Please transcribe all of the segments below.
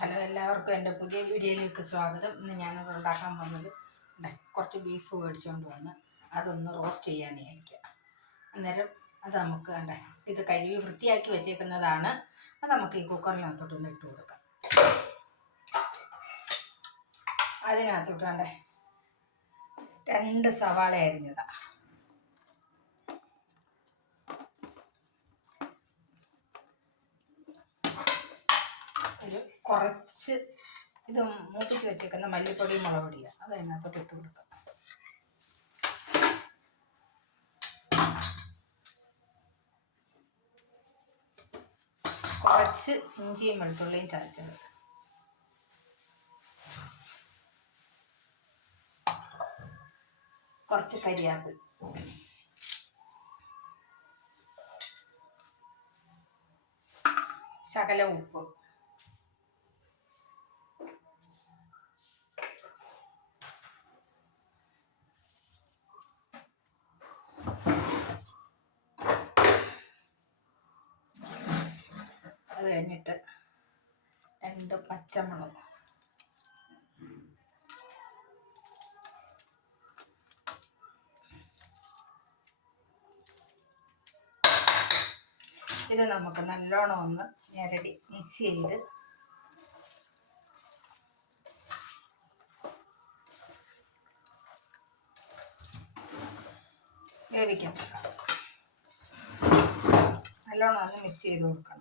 Hello, എല്ലാവർക്കും എൻ്റെ പുതിയ വീഡിയോയിലേക്ക് സ്വാഗതം. ഇന്ന് ഞാനത് ഉണ്ടാക്കാൻ വന്നത് കുറച്ച് ബീഫ് മേടിച്ചുകൊണ്ട് വന്ന് അതൊന്ന് റോസ്റ്റ് ചെയ്യാനായിരിക്കുക. അന്നേരം അത് നമുക്ക് ഇത് കഴുകി വൃത്തിയാക്കി വെച്ചേക്കുന്നതാണ്. അത് നമുക്ക് ഈ കുക്കറിനകത്തോട്ടൊന്ന് ഇട്ട് കൊടുക്കാം. അതിനകത്തോട്ട് 2 സവാള അരിഞ്ഞതാണ്. കുറച്ച് ഇത് മൂപ്പിച്ച് വെച്ചേക്കുന്ന മല്ലിപ്പൊടി മുളക് പൊടിയാണ്, അത് അതിനകത്തോട്ട് ഇട്ട് കൊടുക്കാം. കുറച്ച് ഇഞ്ചിയും വെളുത്തുള്ളിയും ചതച്ചത്, കുറച്ച് കരിയാപ്പില, ശകല ഉപ്പ്, അത് കഴിഞ്ഞിട്ട് 2 പച്ചമുളക്, ഇത് നമുക്ക് നല്ലോണം ഒന്ന് ഞെരടി മിക്സ് ചെയ്ത് വേവിക്കാം. നല്ലോണം ഒന്ന് മിക്സ് ചെയ്ത് കൊടുക്കണം.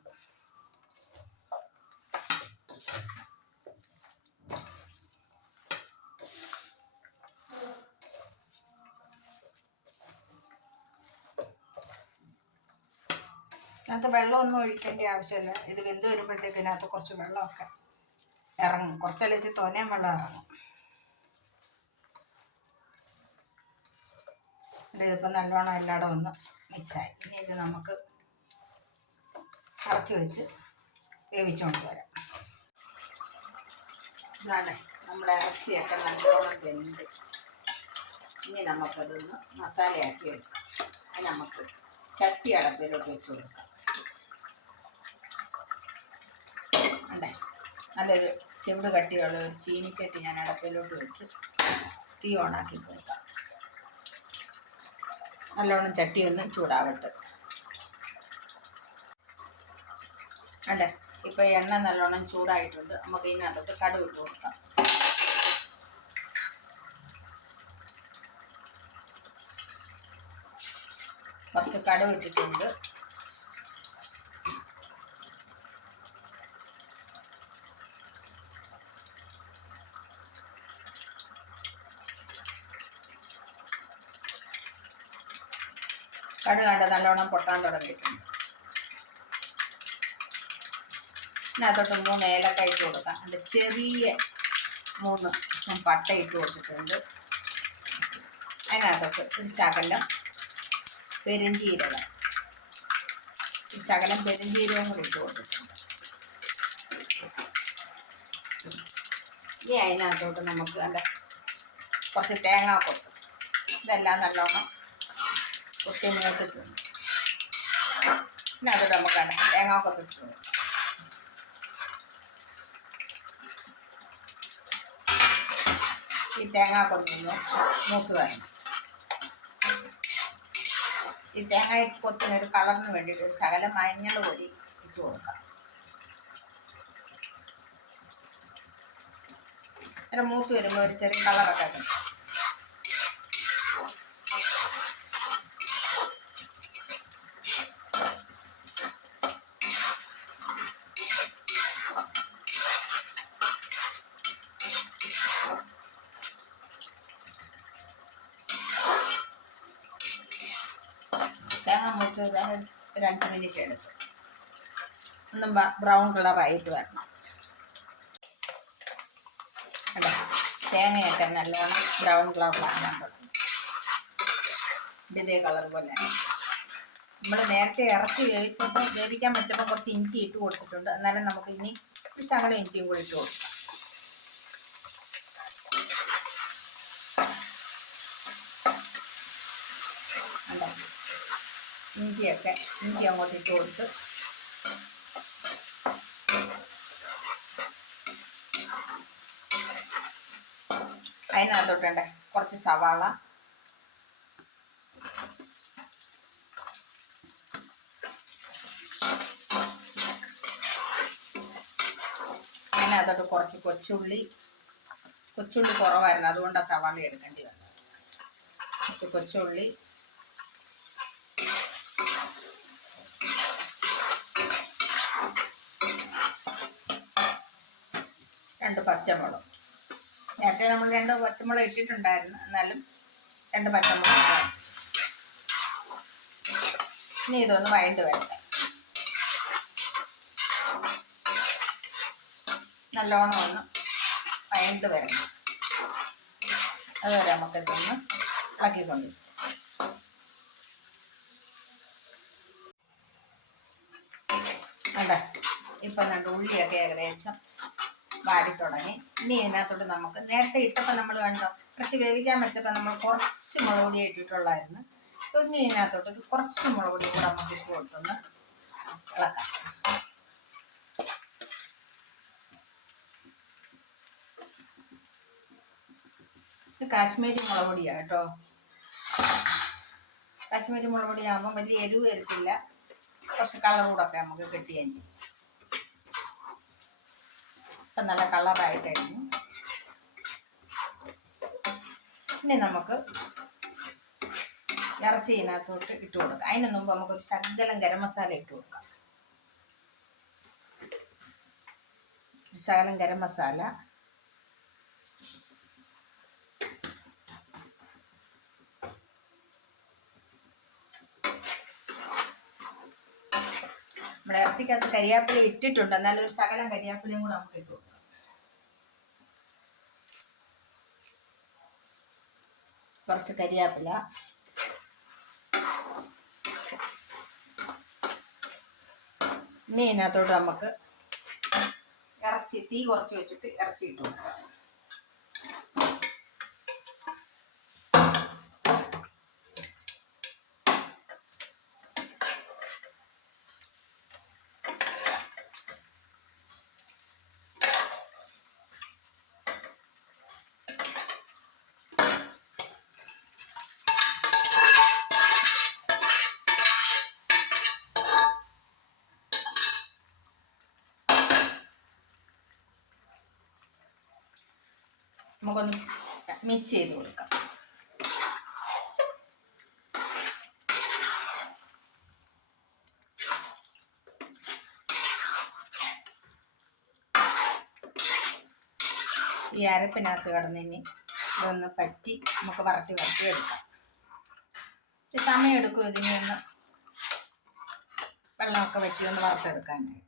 അതിനകത്ത് വെള്ളമൊന്നും ഒഴിക്കേണ്ട ആവശ്യമില്ല. ഇത് വെന്ത് വരുമ്പോഴത്തേക്ക് ഇതിനകത്ത് കുറച്ച് വെള്ളമൊക്കെ ഇറങ്ങും. കുറച്ചല്ലേച്ച് തോനെയും വെള്ളം ഇറങ്ങും. ഇതിപ്പോൾ നല്ലോണം എല്ലായിടും ഒന്ന് മിക്സായി. ഇനി ഇത് നമുക്ക് അടച്ചു വെച്ച് വേവിച്ചുകൊണ്ട് വരാം. ഇതാണ് നമ്മുടെ ഇറച്ചിയൊക്കെ നല്ലോണം വെന്ത്. ഇനി നമുക്കതൊന്ന് മസാലയാക്കി എടുക്കാം. അത് നമുക്ക് ചട്ടി അടപ്പിലോട്ട് വെച്ച് കൊടുക്കാം. നല്ലൊരു ചെവിട് കട്ടിയുള്ള ഒരു ചീനിച്ചട്ടി ഞാൻ അടപ്പിലോട്ട് വെച്ച് തീ ഓണാക്കി കൊടുക്കാം. നല്ലോണം ചട്ടി ഒന്ന് ചൂടാവട്ടെ. ഇപ്പോൾ എണ്ണ നല്ലോണം ചൂടായിട്ടുണ്ട്. നമുക്ക് ഇതിനകത്തോട്ട് കടുക് ഇട്ട് കൊടുക്കാം. കുറച്ച് കടുക് ഇട്ടിട്ടുണ്ട്. കടുക് നല്ലോണം പൊട്ടാൻ തുടങ്ങിയിട്ടുണ്ട്. ഇതിനകത്തോട്ട് 3 ഏലക്ക ഇട്ട് കൊടുക്കാം. ചെറിയ 3 പട്ട ഇട്ട് കൊടുത്തിട്ടുണ്ട്. അതിനകത്തോട്ട് ഒരു ശകലം പെരുംജീരകം, കൂടി ഇട്ട് കൊടുത്തിട്ടുണ്ട്. ഇനി അതിനകത്തോട്ട് നമുക്ക് കുറച്ച് തേങ്ങാക്കൊത്ത്, ഇതെല്ലാം നല്ലോണം കൊത്തി മൂച്ചിട്ടുണ്ട്. ഇതിനകത്തോട്ട് നമുക്ക് തേങ്ങാക്കൊത്ത് ഇട്ട് കൊടുക്കാം. ഈ തേങ്ങാക്കൊത്തൊന്ന് മൂത്ത് വരണം. ഈ തേങ്ങാക്കൊത്തിനൊരു കളറിന് വേണ്ടിയിട്ട് ഒരു ശകലം മഞ്ഞൾ പൊടി ഇട്ട് കൊടുക്കാം. ഒരു മൂത്ത് വരുമ്പോൾ ഒരു ചെറിയ കളറൊക്കെ കിട്ടും. തേങ്ങ മൂത്ത് ഒരു 5 മിനിറ്റ് എടുത്ത് ഒന്ന് ബ്രൗൺ കളറായിട്ട് വരണം. തേങ്ങയൊക്കെ നല്ലോണം ബ്രൗൺ കളറാകാൻ തുടങ്ങും. ഇതേ കളർ പോലെ നമ്മൾ നേരത്തെ ഇറച്ചി വേവിക്കാൻ വെച്ചപ്പോൾ കുറച്ച് ഇഞ്ചി ഇട്ട് കൊടുത്തിട്ടുണ്ട്. എന്നാലും നമുക്ക് ഇനി ഒരു ശകലം ഇഞ്ചിയും കൂടി ഇട്ട് കൊടുക്കാം. ഇഞ്ചി അങ്ങോട്ട് ഇട്ട് കൊടുത്ത് അതിനകത്തോട്ടുണ്ട് കുറച്ച് സവാള, അതിനകത്തോട്ട് കുറച്ച് കൊച്ചുള്ളി കുറവായിരുന്നു, അതുകൊണ്ടാണ് സവാള എടുക്കേണ്ടി വന്നത്. കുറച്ച് കൊച്ചുള്ളി, രണ്ട് പച്ചമുളക്. നേരത്തെ നമ്മൾ 2 പച്ചമുളക് ഇട്ടിട്ടുണ്ടായിരുന്നു, എന്നാലും 2 പച്ചമുളക്. ഇനി ഇതൊന്ന് വഴണ്ട് വരട്ടെ. നല്ലോണം ഒന്ന് വഴണ്ട് വരണം. അതുവരെ നമുക്കിതൊന്ന് ഇളക്കിക്കൊണ്ട് അതെ. ഇപ്പം രണ്ട് ഉള്ളിയൊക്കെ ഏകദേശം വാടി തുടങ്ങി. ഇനി ഇതിനകത്തോട്ട് നമുക്ക് നേരത്തെ ഇട്ടപ്പോൾ നമ്മൾ കണ്ടോ കുറച്ച് വേവിക്കാൻ വെച്ചപ്പോൾ നമ്മൾ കുറച്ച് മുളക് പൊടി ഇട്ടിട്ടുള്ളായിരുന്നു. ഇനി ഇതിനകത്തോട്ട് കുറച്ച് മുളക് പൊടി കൂടെ നമുക്ക് ഇട്ട് കൊടുത്തൊന്ന് ഇളക്കാം. ഇത് കാശ്മീരി മുളക് പൊടിയാണ് കേട്ടോ. കാശ്മീരി മുളക് പൊടിയാകുമ്പോൾ വലിയ എരിവ് വരത്തില്ല, കുറച്ച് കളർ കൂടൊക്കെ നമുക്ക് കിട്ടുകയും ചെയ്യും. ഇപ്പം നല്ല കളറായി കഴിഞ്ഞു. ഇനി നമുക്ക് ഇറച്ചി ഇതിനകത്തോട്ട് ഇട്ട് കൊടുക്കാം. അതിന് മുമ്പ് നമുക്കൊരു ശകലം ഗരം മസാല ഇട്ട് കൊടുക്കാം. ഒരു ശകലം ഗരം മസാല, നമ്മുടെ ഇറച്ചിക്കകത്ത് കരിയാപ്പില ഇട്ടിട്ടുണ്ട്, എന്നാലും ഒരു ശകലം കരിയാപ്പിലയും കൂടെ നമുക്ക് ഇട്ട് കൊടുക്കാം. കുറച്ച് കരിയാപ്പില, ഇനി ഇതിനകത്തോട്ട് നമുക്ക് ഇറച്ചി തീ കുറച്ച് വെച്ചിട്ട് ഇറച്ചി ഇട്ട് കൊടുക്കാം. നമുക്കൊന്ന് മിക്സ് ചെയ്ത് കൊടുക്കാം. ഈ അരപ്പിനകത്ത് കിടന്നിനി ഇതൊന്ന് പറ്റി നമുക്ക് വരട്ടി എടുക്കാം. സമയം എടുക്കും ഇതിനെ ഒന്ന് വെള്ളമൊക്കെ വറ്റി ഒന്ന് വറുത്തെടുക്കാനായിട്ട്.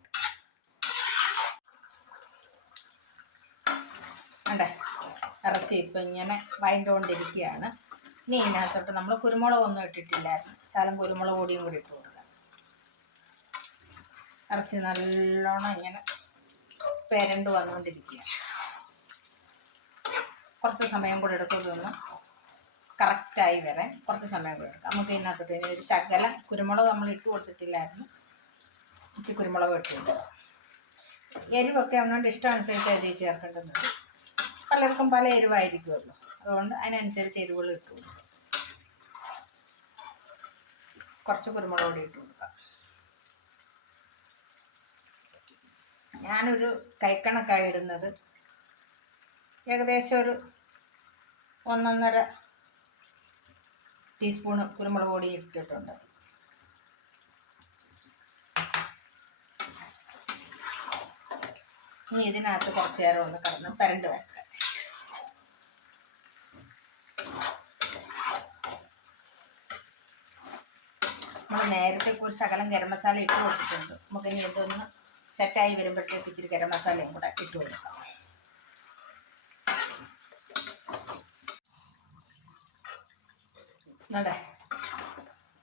അണ്ടേ ഇറച്ചി ഇപ്പം ഇങ്ങനെ വഴണ്ടുകൊണ്ടിരിക്കുകയാണ്. ഇനി ഇതിനകത്തോട്ട് നമ്മൾ കുരുമുളകൊന്നും ഇട്ടിട്ടില്ലായിരുന്നു, ശകലം കുരുമുളക് പൊടിയും കൂടി ഇട്ട് കൊടുക്കാം. ഇറച്ചി നല്ലോണം ഇങ്ങനെ പെരണ്ട് വന്നുകൊണ്ടിരിക്കുക. കുറച്ച് സമയം കൂടെ എടുക്കും ഇതൊന്ന് കറക്റ്റായി വരാൻ, കുറച്ച് സമയം കൂടെ എടുക്കാം. നമുക്ക് ഇതിനകത്തോട്ട് ഇനി ഒരു ശകലം കുരുമുളക് നമ്മൾ ഇട്ട് കൊടുത്തിട്ടില്ലായിരുന്നു, ഇച്ചിരി കുരുമുളക് ഇട്ട് കൊടുക്കാം. എരിവൊക്കെ അവനോട് ഇഷ്ടമനുസരിച്ച് അരി ചേർക്കേണ്ടത്. പലർക്കും പല എരിവായിരിക്കുമല്ലോ, അതുകൊണ്ട് അതിനനുസരിച്ച് എരിവുകൾ ഇട്ട് കൊടുക്കാം. കുറച്ച് കുരുമുളക് പൊടി ഇട്ട് കൊടുക്കാം. ഞാനൊരു കൈക്കണക്കായി ഇടുന്നത് ഏകദേശം ഒരു 1.5 ടീസ്പൂണ് കുരുമുളക് പൊടി ഇട്ടിട്ടുണ്ട്. ഇനി ഇതിനകത്ത് കുറച്ച് നേരം ഒന്ന് കിടന്ന് പരണ്ട് വെക്കാം. നമ്മൾ നേരത്തെ ഒരു ശകലം ഗരം മസാല ഇട്ട് കൊടുത്തിട്ടുണ്ട്. നമുക്കിനി ഇതൊന്ന് സെറ്റായി വരുമ്പോഴത്തേക്ക് ഇച്ചിരി ഗരം മസാലയും കൂടെ ഇട്ട് കൊടുക്കാം. അതെ,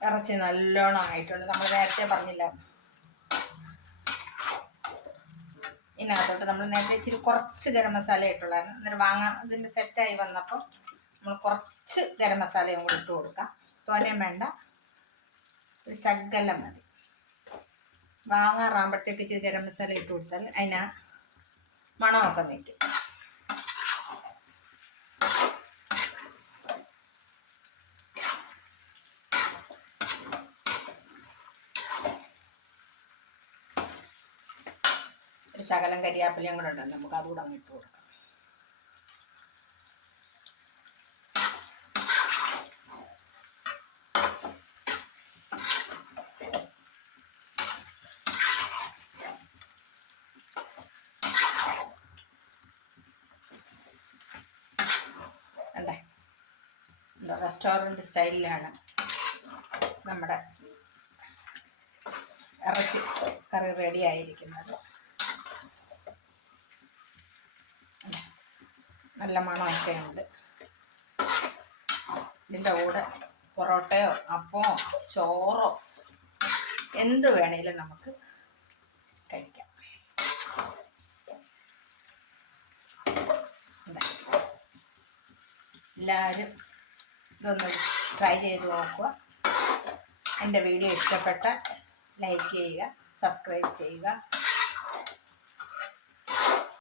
ഇറച്ചി നല്ലോണം ആയിട്ടുണ്ട്. നമ്മൾ നേരത്തെ പറഞ്ഞില്ല, ഇതിനകത്തോട്ട് നമ്മൾ നേരത്തെ ഇച്ചിരി കുറച്ച് ഗരം മസാല ഇട്ടുള്ളായിരുന്നു. അന്നേരം വാങ്ങാൻ ഇതിൻ്റെ സെറ്റായി വന്നപ്പോൾ നമ്മൾ കുറച്ച് ഗരം മസാലയും കൂടി ഇട്ട് കൊടുക്കാം. തോനെയും വേണ്ട, ഒരു ശകലം മതി. വാങ്ങാറാകുമ്പോഴത്തേക്ക് ഇച്ചിരി ഗരം മസാല ഇട്ട് കൊടുത്താൽ അതിനാ മണമൊക്കെ നിൽക്കും. ഒരു ശകലം കരിയാപ്പിലയും കൂടെ ഉണ്ടല്ലോ, നമുക്ക് അതുകൂടെ അങ്ങ് ഇട്ട് കൊടുക്കാം. റെസ്റ്റോറൻറ്റ് സ്റ്റൈലിലാണ് നമ്മുടെ ഇറച്ചി കറി റെഡി ആയിരിക്കുന്നത്. നല്ല മണമൊക്കെ ഉണ്ട്. ഇതിൻ്റെ കൂടെ പൊറോട്ടയോ അപ്പമോ ചോറോ എന്ത് വേണേലും നമുക്ക് കഴിക്കാം. എല്ലാവരും ഇതൊന്ന് ട്രൈ ചെയ്ത് നോക്കുക. എൻ്റെ വീഡിയോ ഇഷ്ടപ്പെട്ട ലൈക്ക് ചെയ്യുക, സബ്സ്ക്രൈബ് ചെയ്യുക.